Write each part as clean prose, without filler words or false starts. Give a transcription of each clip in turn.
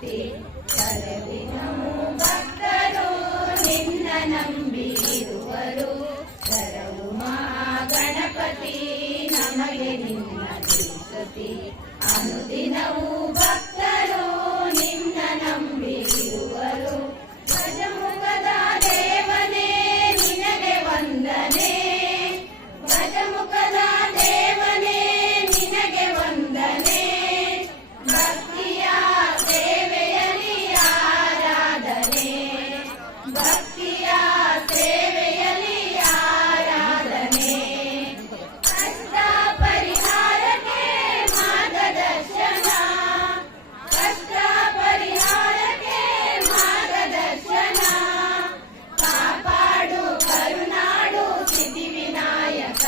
ಗಣಪತಿ ಕರವಿನವು ಭಕ್ತರು ನಿನ್ನ ನಂಬಿರುವರು ಕರವು ಮಹಾಗಣಪತಿ ನಮಗೆ ನಿನ್ನ ಸ್ತುತಿ ಅನುದಿನವೂ ಭಕ್ತರು ನಿನ್ನ ನಂಬಿರುವರು ಗಜಮುಖದ ದೇವನೇ ನಿನಗೆ ವಂದನೆ ಗಜಮುಖದ ದೇವನೇ ನಿನಗೆ ವಂದನೆ ಭಕ್ತಿಯ ಸೇವೆಯಲ್ಲಿ ಆರಾಧನೆ ಭಕ್ತಿಯ ಸೇವೆಯಲ್ಲಿ ಆರಾಧನೆ ಕಷ್ಟ ಪರಿಹಾರಕ್ಕೆ ಮಾರ್ಗದರ್ಶನ ಕಷ್ಟ ಪರಿಹಾರಕ್ಕೆ ಮಾರ್ಗದರ್ಶನ ಕಾಪಾಡು ಕರುನಾಡು ಸಿದ್ಧಿವಿನಾಯಕ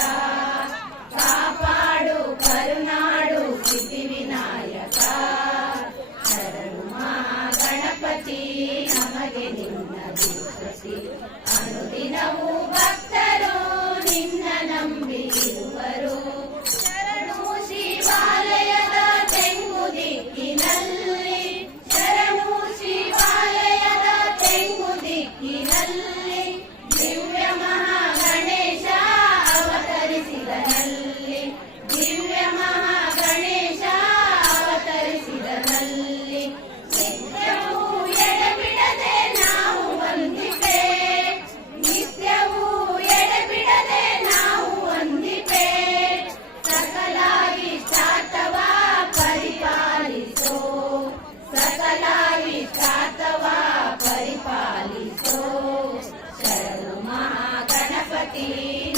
ಕಾಪಾಡು ಕರುನಾಡು ಸಿದ್ಧಿವಿನಾಯಕ ಶರಣು ಮಹಾಗಣಪತಿ ನಮಗೆ ನಿನ್ನ ಸ್ತುತಿ ಅನುದಿನವೂ ಭಕ್ತರು ನಿನ್ನ ನಂಬಿರುವರು ಶರಣು ಶಿವಾಲಯದ ತೆಂಗು ದಿಕ್ಕಿನಲ್ಲಿ ಶರಣು ಶಿವಾಲಯದ ತೆಂಗು ದಿಕ್ಕಿನಲ್ಲಿ ದಿವ್ಯ ಮಹಾಗಣೇಶ ಅವತರಿಸಿದನಲ್ಲಿ ದಿವ್ಯ ಮಹಾಗಣೇಶ ಅವತರಿಸಿದನಲ್ಲಿ ನಿತ್ಯವೂ ಎಡೆಬಿಡದೆ ನಾವು ವಂದಿಪೆ ನಿತ್ಯವೂ ಎಡೆಬಿಡದೆ ನಾವು ವಂದಿಪೆ ಸಕಲ ಇಷ್ಟಾರ್ಥವ ಪರಿಪಾಲಿಸೋ ಸಕಲ ಇಷ್ಟಾರ್ಥವ ಪರಿಪಾಲಿಸೋ ಶರಣು ಮಹಾಗಣಪತಿ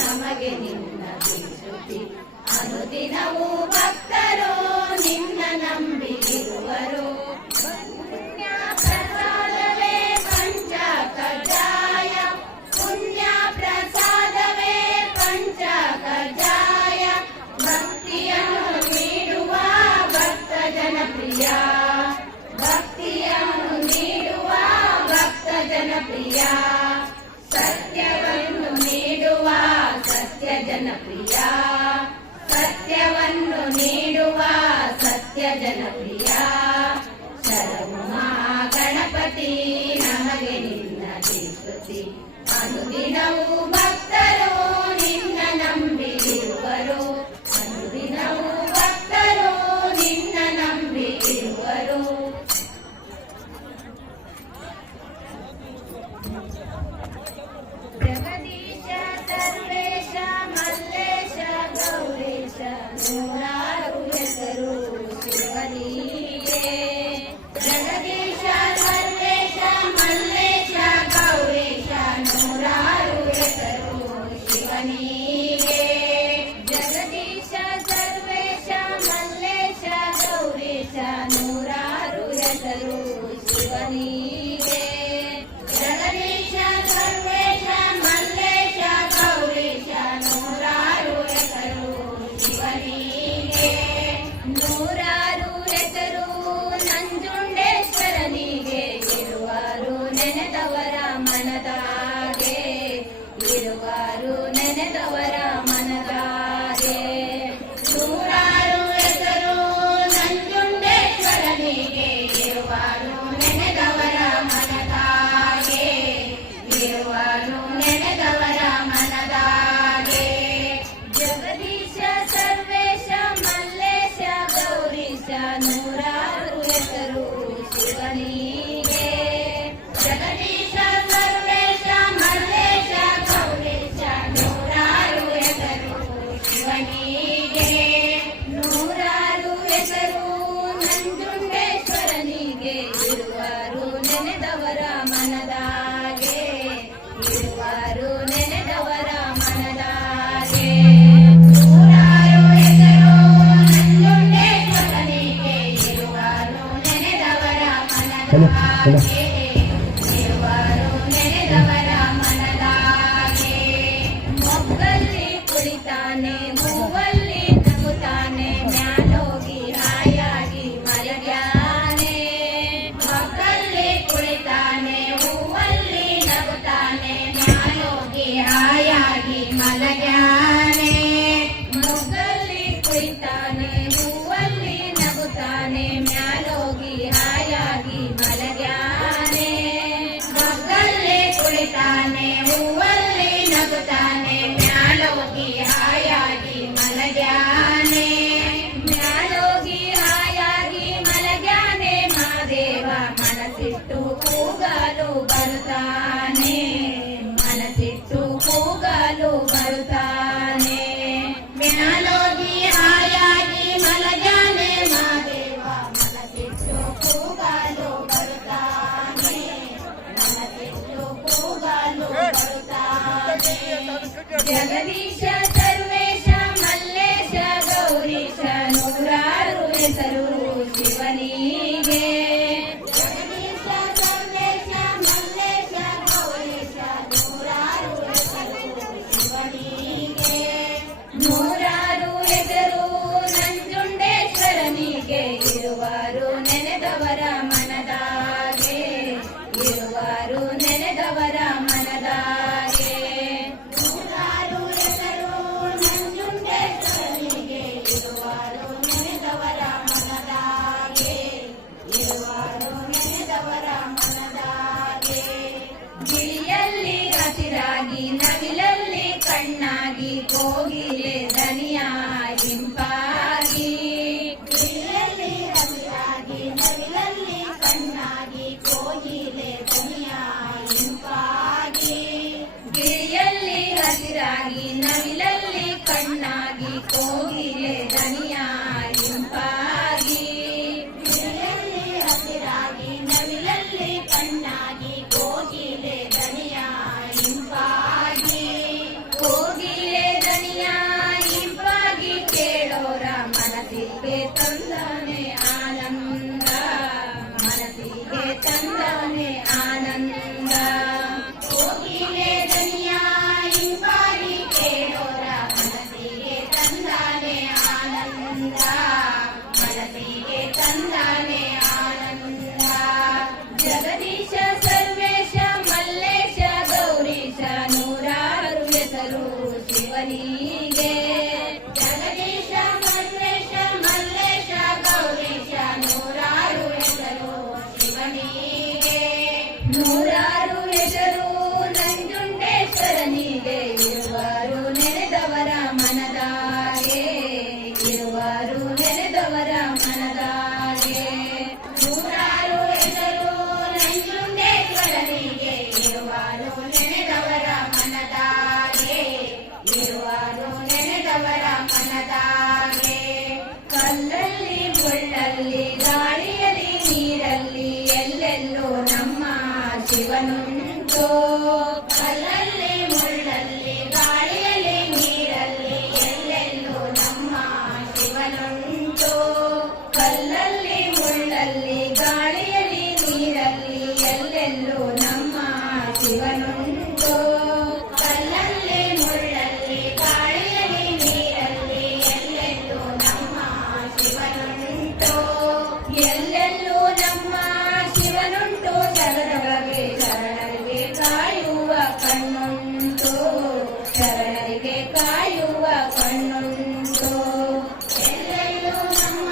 ನಮಗೆ ನಿನ್ನ ಸ್ತುತಿ ಅನುದಿನವೂ ಭಕ್ತರು ನಿನ್ನ ನಂಬಿರುವರು ಪುಣ್ಯ ಪ್ರಸಾದವೇ ಪಂಚ ಕಜ್ಜಾಯ ಪುಣ್ಯ ಪ್ರಸಾದವೇ ಪಂಚ ಕಜ್ಜಾಯ ಭಕ್ತಿಯನ್ನು ನೀಡುವ ಭಕ್ತ ಜನಪ್ರಿಯ ಭಕ್ತಿಯನ್ನು ನೀಡುವ ಭಕ್ತ ಜನಪ್ರಿಯ ಸತ್ಯವನ್ನು ನೀಡುವ ಸತ್ಯ ಜನಪ್ರಿಯ ಸತ್ಯವನ್ನು ನೀಡುವ ಸತ್ಯ ಜನಪ್ರಿಯ ಶರಣು ಮಹಾಗಣಪತಿ ನಮಗೆ ನಿನ್ನ ಸ್ತುತಿ ಅನುದಿನವೂ ಭಕ್ತರು ನಿನ್ನ ನಂಬಿರುವರು ಅನುದಿನವೂ ಭಕ್ತರು ನಿನ್ನ ನಂಬಿರುವರು ಜಗದೀಶ ಸರ್ವೇಶ ಮಲ್ಲೇಶ ಗೌರೀಶ ನೂರಾರು ಹೆಸರು ಶಿವನಿಗೆ ಜಗದೀಶ ಸರ್ವೇಶ ಮಲ್ಲೇಶ ಗೌರೀಶ ನೂರಾರು ಹೆಸರು ಶಿವನಿಗೆ ಜಗದೀಶ ಸರ್ವೇಶ ಮಲ್ಲೇಶ ಗೌರೀಶ ನೂರಾರು ಹೆಸರು ಶಿವನಿಗೆ ಜಗದೀಶ ಸರ್ವೇಶ ಮಲ್ಲೇಶ ಗೌರೀಶ ನೂರಾರು ಹೆಸರು ಶಿವನಿಗೆ ನೂರಾರು ಹೆಸರು ನಂಜುಂಡೇಶ್ವರನಿಗೆ ಇರುವರು ನೆನೆದವರ ಮನದಾಗೆ ಇರುವರು ನೆನೆದವರ ಮನದಾಗೆ ನೂರಾರು ಹೆಸರು ನಂಜುಂಡೇಶ್ವರನಿಗೆ ಇರುವರು ನೆನೆದವರ ಮನದಾಗೆ ಇರುವರು ನೆನೆದವರ ಮನದಾಗೆ ಜಗದೀಶ ಸರ್ವೇಶ ಮಲ್ಲೇಶ ಗೌರೀಶ ನೂರಾರು ಹೆಸರು ಶಿವನಿಗೆ ಜಗದೀಶ ಸರ್ವೇಶ ಮಲ್ಲೇಶ ಗೌರೀಶ ನೂರಾರು ಹೆಸರು ಶಿವನಿಗೆ ನೂರಾರು ಹೆಸರು ನಂಜುಂಡೇಶ್ವರನಿಗೆ ಇರುವರು ನೆನೆದವರ ಮನದಾಗೆ ಇರುವರು ನೆನೆದವರ ಮನದಾಗೆ ನೂರಾರು ಹೆಸರು ನಂಜುಂಡೇಶ್ವರನಿಗೆ ಇರುವರು ನೆನೆದವರ ಮನದಾಗೆ ಇರುವರು ನೆನೆದವರ ಮನದಾಗೆ ಮೊಗ್ಗಲ್ಲಿ ಕುಳಿತಾನೆ ಹೂವಲ್ಲಿ ನಗುತ್ತಾನೆ ಮ್ಯಾಲೋಗಿ ಹಾಯಾಗಿ ಮಲಗ್ಯಾನೆ ಮೊಗ್ಗಲ್ಲಿ ಕುಳಿತಾನೆ ಹೂವಲ್ಲಿ ನಗುತ್ತಾನೆ ಮ್ಯಾಲೋಗಿ ಹಾಯಾಗಿ ಮಲಗ್ಯಾನೆ ಮೊಗ್ಗಲ್ಲಿ ಕುಳಿತಾನೆ ಹೂವಲ್ಲಿ ನಗುತ್ತಾನೆ ಮ್ಯಾಲೋಗಿ ಹಾಯಾಗಿ ನಗುವಲ್ಲಿ ನಗುತ್ತಾನೆ ಮ್ಯಾಲೋಗಿ ಹಾಯಾಗಿ ಮಲಗ್ಯಾನೆ ಮ್ಯಾಲೋಗಿ ಹಾಯಾಗಿ ಮಲಗ್ಯಾನೆ ಮಾದೇವ ಮನಸಿಟ್ಟು ಕೂಗಲು ಬರುತ್ತಾನೆ ಮನಸಿಟ್ಟು ಕೂಗಲು ಬರುತ್ತಾನೆ ಮ್ಯಾಲೋಗಿ ಹಾಯಾಗಿ ಮಲಗ್ಯಾನೆ ಮಾದೇವ ಮನಸಿಟ್ಟು ಕೂಗಲು ಬರುತ್ತಾನೆ ಮನಸಿಟ್ಟು ಕೂಗಲು ಬರುತ್ತಾನೆ ಜಗದೀಶ ಸರ್ವೇಶ ಮಲ್ಲೇಶ ಗೌರೀಶ ನೂರಾರು ಹೆಸರು ಶಿವನಿಗೆ ಜಗದೀಶ ಸರ್ವೇಶ ಮಲ್ಲೇಶ ಗೌರೀಶ ನೂರಾರು ಹೆಸರು ಶಿವನಿಗೆ ನೂರಾರು ಹೆಸರು ನಂಜುಂಡೇಶ್ವರನಿಗೆ ಇರುವರು ನೆನೆದವರ ಮನದಾಗೆ ಇರುವರು ನೆನೆದವರ ಮನದಾಗೆ ನೂರಾರು ಹೆಸರು ನಂಜುಂಡೇಶ್ವರನಿಗೆ ಇರುವರು ನೆನೆದವರ ಮನದಾಗೆ ಇರುವರು ನೆನೆದವರ ಮನದಾಗೆ ಗಿಳಿಯಲ್ಲಿ ಹಸಿರಾಗಿ ನವಿಲಲ್ಲಿ ಕಣ್ಣಾಗಿ ಕೋಗಿಲೆ ದನಿಯ ಹಿಂಪಾಗಿ ಗಿಳಿಯಲ್ಲಿ ಹಸಿರಾಗಿ ನವಿಲಲ್ಲಿ ಕಣ್ಣಾಗಿ ಕೋಗಿಲೆ ದನಿಯ ಹಿಂಪಾಗಿ ಗಿಳಿಯಲ್ಲಿ ಹಸಿರಾಗಿ ನವಿಲಲ್ಲಿ ಕಣ್ಣಾಗಿ ಕೋಗಿಲೆ ದನಿಯ ಹಿಂಪಾಗಿ ಗಿಳಿಯಲ್ಲಿ ಹಸಿರಾಗಿ ನವಿಲಲ್ಲಿ ಕಣ್ಣಾಗಿ ಕೋಗಿಲೆ ದನಿಯ ಹಿಂಪಾಗಿ ಕೋಗಿಲೆ ದನಿಯ ಹಿಂಪಾಗಿ ಕೇಳೋರ ಮನಸ್ಸಿಗೆ ತಂದಾನೆ ಆನಂದ ಮನಸ್ಸಿಗೆ ತಂದಾನೆ ಆನಂದ ಕೋಗಿಲೆ ದನಿಯ ಹಿಂಪಾಗಿ ಕೇಳೋರ ಮನಸ್ಸಿಗೆ ತಂದಾನೆ ಆನಂದ ಮನಸ್ಸಿಗೆ ತಂದಾನೆ ಆನಂದ ಜಗದೀಶ ಸರ್ವೇಶ ಮಲ್ಲೇಶ ಗೌರೀಶ ನೂರಾರು ಹೆಸರು ಶಿವನಿಗೆ ಜಗದೀಶ ಸರ್ವೇಶ ಮಲ್ಲೇಶ ಗೌರೀಶ ನೂರಾರು ಹೆಸರು ಶಿವನಿಗೆ ನೂರಾರು ಹೆಸರು ನಂಜುಂಡೇಶ್ವರನಿಗೆ ಇರುವರು ನೆನೆದವರ ಮನದಾಗೆ ಇರುವರು ನೆನೆದವರ ಮನದಾಗೆ ನೂರಾರು ಹೆಸರು ನಂಜುಂಡೇಶ್ವರನಿಗೆ ಇರುವರು ನೆನೆದವರ ಮನದಾಗೆ ಇರುವರು ನೆನೆದವರ ಮನದಾಗೆ ಕಲ್ಲಲ್ಲಿ ಮುಳ್ಳಲ್ಲಿ ಗಾಳಿಯಲ್ಲಿ ನೀರಲ್ಲಿ ಎಲ್ಲೆಲ್ಲೂ ನಮ್ಮ ಶಿವನುಂಟು ಕಲ್ಲಲ್ಲಿ ಮುಳ್ಳಲ್ಲಿ ಗಾಳಿಯಲ್ಲಿ ನೀರಲ್ಲಿ ಎಲ್ಲೆಲ್ಲೂ ನಮ್ಮ ಶಿವನುಂಟು ಕಲ್ಲಲ್ಲಿ ಮುಳ್ಳಲ್ಲಿ ಗಾಳಿಯಲ್ಲಿ ನೀರಲ್ಲಿ ಎಲ್ಲೆಲ್ಲೂ ನಮ್ಮ ಶಿವನುಂಟು ಕಲ್ಲಲ್ಲಿ ಮುಳ್ಳಲ್ಲಿ ಗಾಳಿಯಲ್ಲಿ ನೀರಲ್ಲಿ ಎಲ್ಲೆಲ್ಲೂ ನಮ್ಮ ಶಿವನುಂಟು ಎಲ್ಲೆಲ್ಲೂ ನಮ್ಮ ಶಿವನುಂಟು ಜಗದೊಳಗೆ ಶರಣರಿಗೆ ಕಾಯುವ ಕಣ್ಣುಂಟು ಶರಣರಿಗೆ ಕಾಯುವ ಕಣ್ಣುಂಟು ಎಲ್ಲೆಲ್ಲೂ ನಮ್ಮ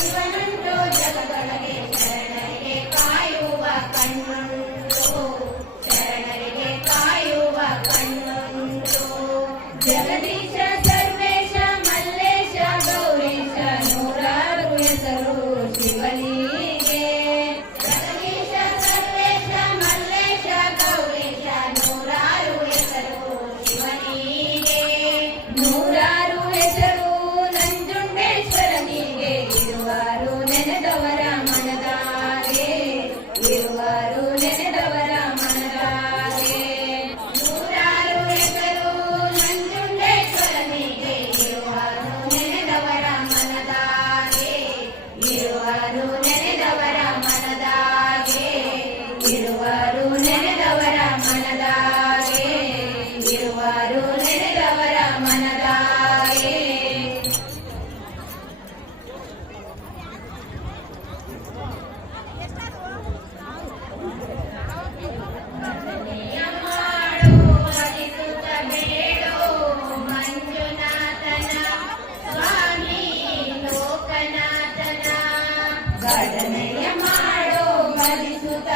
ಶಿವನುಂಟು ಜಗದೊಳಗೆ ಶರಣರಿಗೆ ಕಾಯುವ ಕಣ್ಣುಂಟು ಶರಣರಿಗೆ ಕಾಯುವ ಕಣ್ಣುಂಟು ಜಗದೀಶ ಸರ್ವೇಶ ಮಲ್ಲೇಶ ಗೌರೀಶ ನೂರಾರು ಹೆಸರು ಶಿವನಿಗೆ ಜಗದೀಶ ಸರ್ವೇಶ ಮಲ್ಲೇಶ ಗೌರೀಶ ನೂರಾರು ಹೆಸರು ಶಿವನಿಗೆ ನೂರಾರು ಹೆಸರು ನಂಜುಂಡೇಶ್ವರನಿಗೆ ಇರುವರು ನೆನೆದವರ ಮನದಾಗೆ ಇರುವರು ನೆನೆದವರ ಮನದಾಗೆ ನೂರಾರು ಹೆಸರು ನಂಜುಂಡೇಶ್ವರನಿಗೆ ಇರುವರು ನೆನೆದವರ ಮನದಾಗೆ ಇರುವರು ನೆನೆದವರ ಮನದಾಗೆ ಇರುವರು ನೆನೆದವರ ಮನದಾಗೆ ಇರುವರು ನೆನೆದವರ ಮನದಾಗೆ ಭಜನೆಯ ಮಾಡೋ ಭಜಿಸುತ್ತ